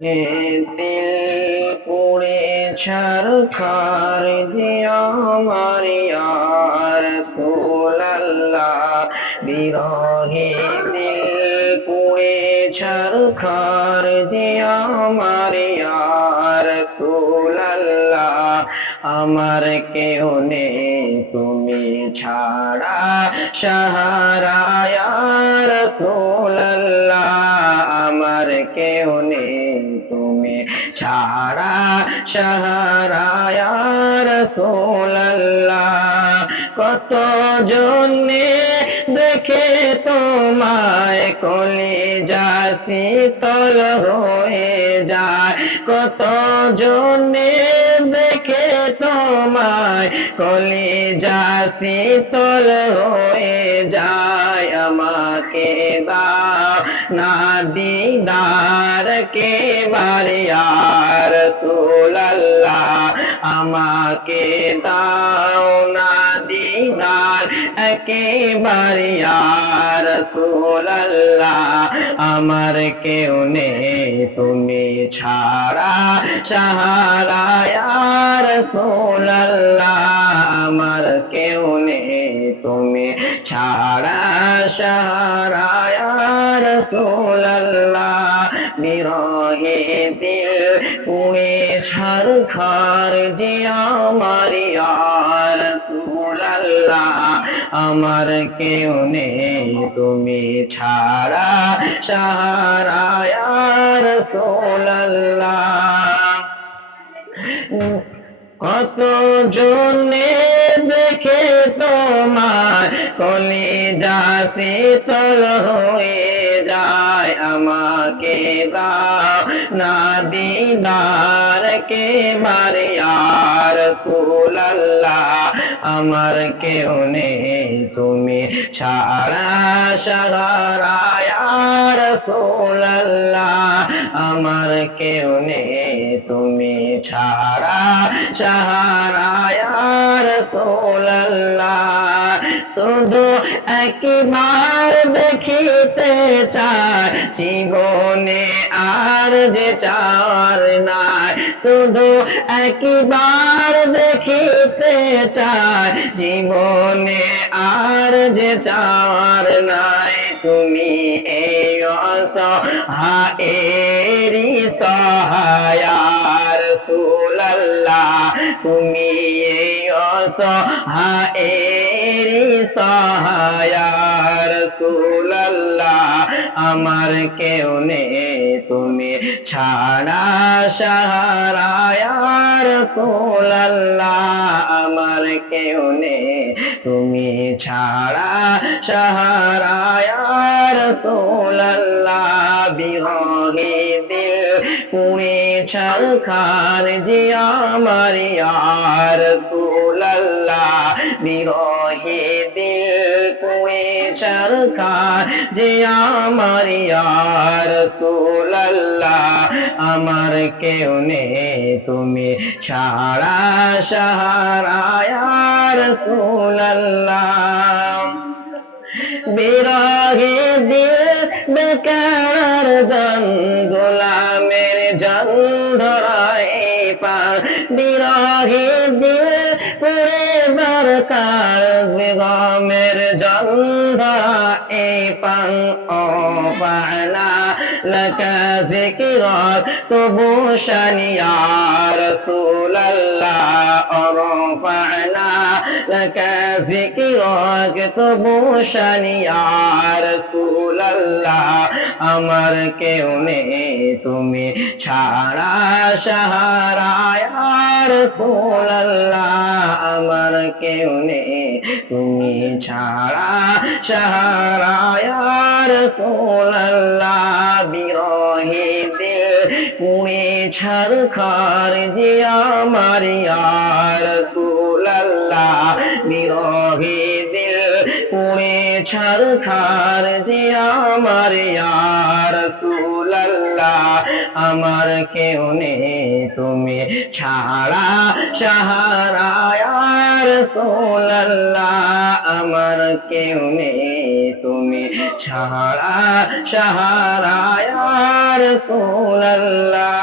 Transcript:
দিল পুড়ে ছারখার দিয়া আমার ইয়া রাসূলুল্লাহ বিরহে দিল পুড়ে ছারখার দিয়া আমার ইয়া রাসূলুল্লাহ আমার কেউ নেই তুমি ছাড়া সাহারা ইয়া রাসূলুল্লাহ আমার কেউ নেই তুমি ছাড়া সাহারা ইয়া রাসূলুল্লাহ কত জনে দেখে তোমায় কলিজা শীতল হয়ে যায় কত জনে দেখে তোমায় কলিজা শীতল হয়ে যায় আমাকে দাও না দিদার কে বারিয়া রাসূলুল্লাহ আমাকে দাও না দিদার একেবারে ইয়া রাসূলুল্লাহ আমার কেউ নেই তুমি ছাড়া সাহারা ইয়া রাসূলুল্লাহ আমার কেউ নেই তুমি ছাড়া সাহারা ইয়া রাসূলুল্লাহ বিরহে দিল পুড়ে ছারখার যে আমার ইয়া রাসূলুল্লাহ আমার কেউ নেই তুমি ছাড়া সাহারা ইয়া রাসূলুল্লাহ কত জনে দেখে তোমার কলিজা শীতল হয়ে যায় আমাকে দাও না দিদার কে বারে ইয়া রাসূলুল্লাহ আমার কেউ নেই তুমি ছাড়া সাহারা ইয়া রাসূলুল্লাহ আমার কেউ নেই তুমি ছাড়া সাহারা ইয়া রাসূলুল্লাহ শুধু একবার দেখিতে চাই জীবনে আর যে চার নাই শুধু একবার দেখিতে চাই জীবনে আর যে চার নাই তুমি এই অসহায়েরই সহায় রাসূলুল্লাহ তুমি এই অসহায়েরই সহায় রাসূলুল্লাহ আমার কেউ নেই তুমি ছাড়া সাহারা ইয়া রাসূলুল্লাহ আমার কেউ নেই তুমি ছাড়া সাহারা ইয়া রাসূলুল্লাহ বিরহে দিল পুড়ে ছারখার যে আমার ইয়া রাসূলুল্লাহ বিরহে দিল পুড়ে ছারখার যে আমার ইয়া রাসূলুল্লাহ আমার কেউ নেই তুমি ছাড়া সাহারা ইয়া রাসূলুল্লাহ বিরহে দিল বেকার জন গোলামের জন ধরাই পার বিরহে দিল পুরে বারকার বেগমের জন ধরাই পান ও পানা লাকা যিকরাত তবু শানি ইয়া রাসূলুল্লাহ অরফানা লাকা যিকরাক তবু শানি ইয়া রাসূলুল্লাহ আমার কেউ নেই তুমি ছাড়া সাহারা ইয়া রাসূলুল্লাহ আমার কেউ নেই তুমি ছাড়া সাহারা ইয়া রাসূলুল্লাহ বিরহে দিল পুড়ে ছারখার যে আমার ইয়া রাসূলুল্লাহ বিরহে দিল পুড়ে ছারখার যে আমার ইয়া রাসূলুল্লাহ আমার কেউ নেই তুমি ছাড়া সাহারা ইয়া রাসূলুল্লাহ আমার কেউ নেই তুমি ছাড়া সাহারা ইয়া রাসূলুল্লাহ